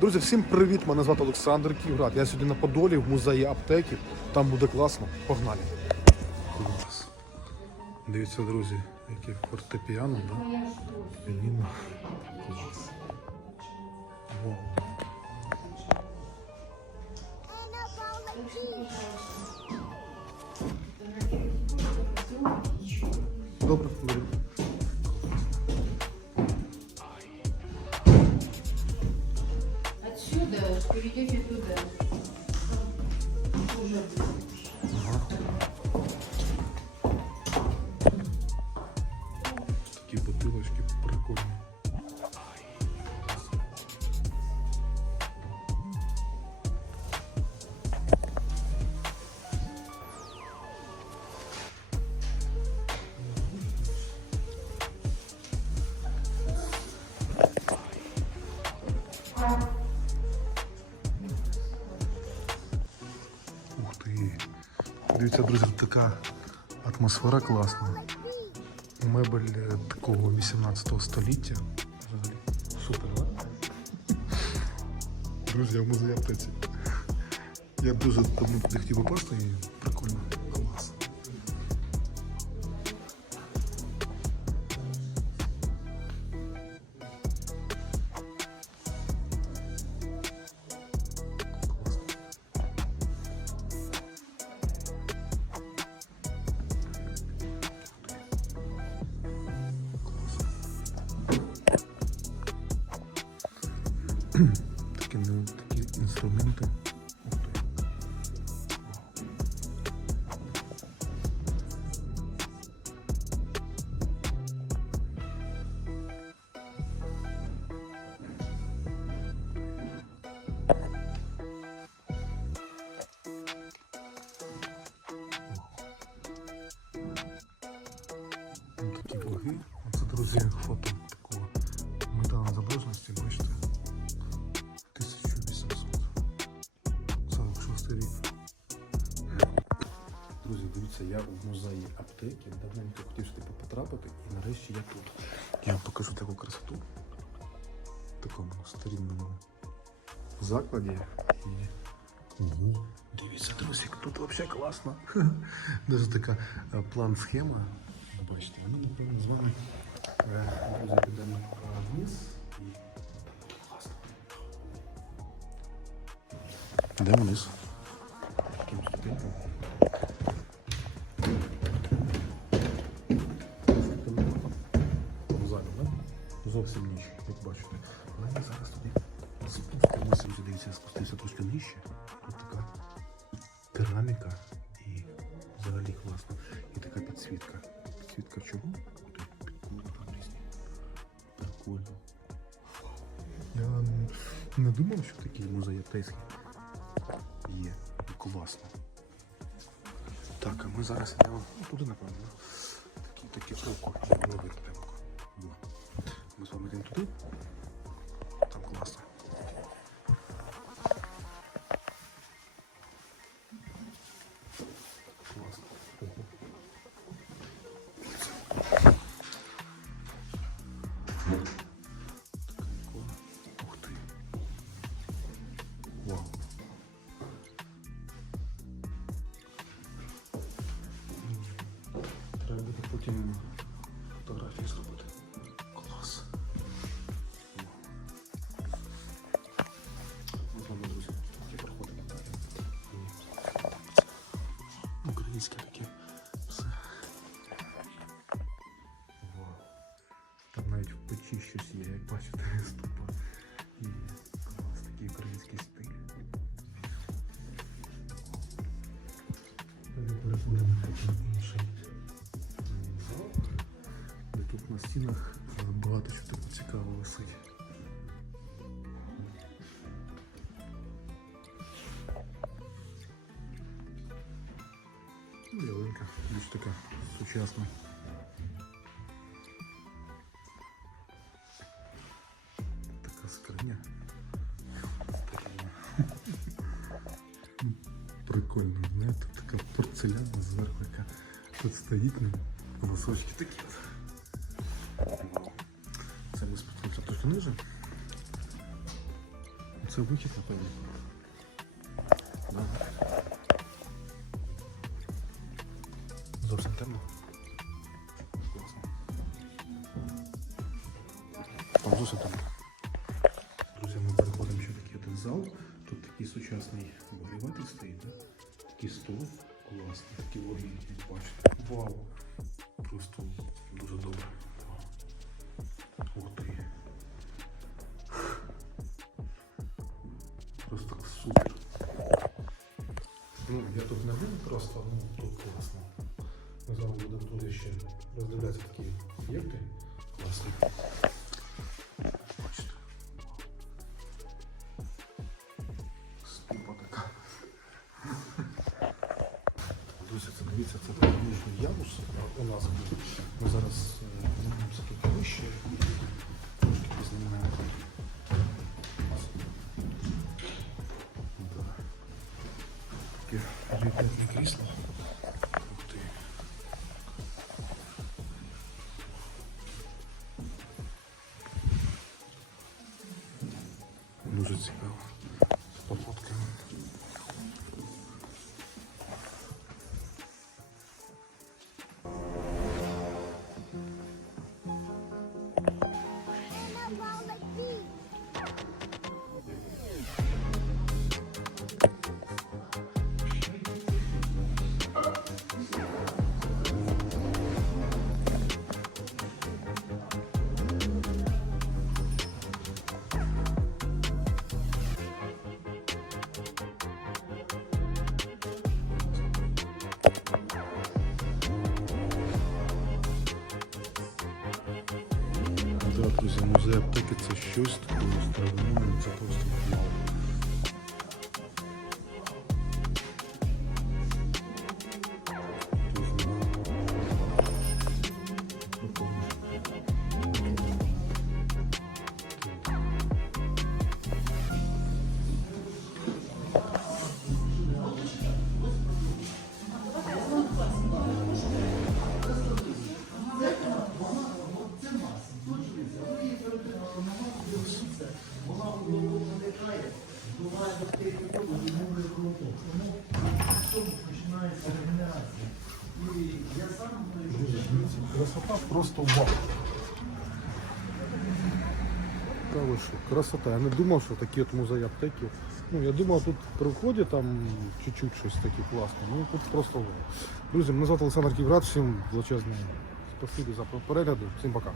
Друзі, всім привіт! Мене звати Олександр Ківград. Я сьогодні на Подолі в музеї аптеки. Там буде класно. Погнали! Дивіться, друзі, яке фортепіано, да? Піаніно. Клас. Вау. Отсюда перейдете туда. Уже Такі бутилочки прикольні. Ух Дивіться, друзі, така атмосфера класна. Мебель е, такого 18 століття. Взагалі. Супер, да? Друзі, я в музеї аптеці. Я дуже давно туди хотів попасти і прикольно. Такі, ну, такі інструменти. Ух ти. Ну, Такі ваги. Оце, друзі, фото Я в музеї аптеки. Давненько хотів сюди потрапити, і нарешті я тут. Я вам покажу таку красоту. В такому старінному закладі. І... Ого, дивіться, друзі, тут взагалі класно. Дуже така е, план-схема. Бачите, ми напевно з вами е, друзі, підемо вниз і. Йдемо вниз. Не думав, що такий музей аптейський є. Класно. Так, а ми зараз йдемо туди, напевно. Такі, такі око, Ми з вами йдемо туди. Треба Ялинка, більш така сучасна. Така скриня. Старіння. Ну, Прикольно, не? Тут така порцеляна зверху, яка тут стоїть ну, волосочки такі. от. Це ми спустимося трохи ниже. Це вихід, напевно. Да. Зовсім темно. Класно. Там зовсім темно. Друзі, ми переходимо ще такий один зал. Тут такий сучасний обогріватель стоїть, да? такий стол класний, такі вогні, як бачите. Вау! Просто дуже добре. Просто супер. Ну, я тут не був просто, ну тут класно. Ми з вами будемо тут ще роздивлятися такі об'єкти класні. Бачите. Ступа така. Друзі, це дивіться, це нижній ярус у нас був. Ми зараз е, знімемося тут вище і трошки познімаємо. Да. Таке рідне крісло. Дуже цікаво. Друзі, музей аптеки це щось здравоумне, це просто вау. Красота просто вау. Та красота. Я не думав, що такі от музеї аптеки. Ну, я думав, тут при вході там чуть-чуть щось таке класне. Ну тут просто вау. Друзі, мене звати Олександр Ківрат, всім величезне спасибі за перегляд. Всім пока.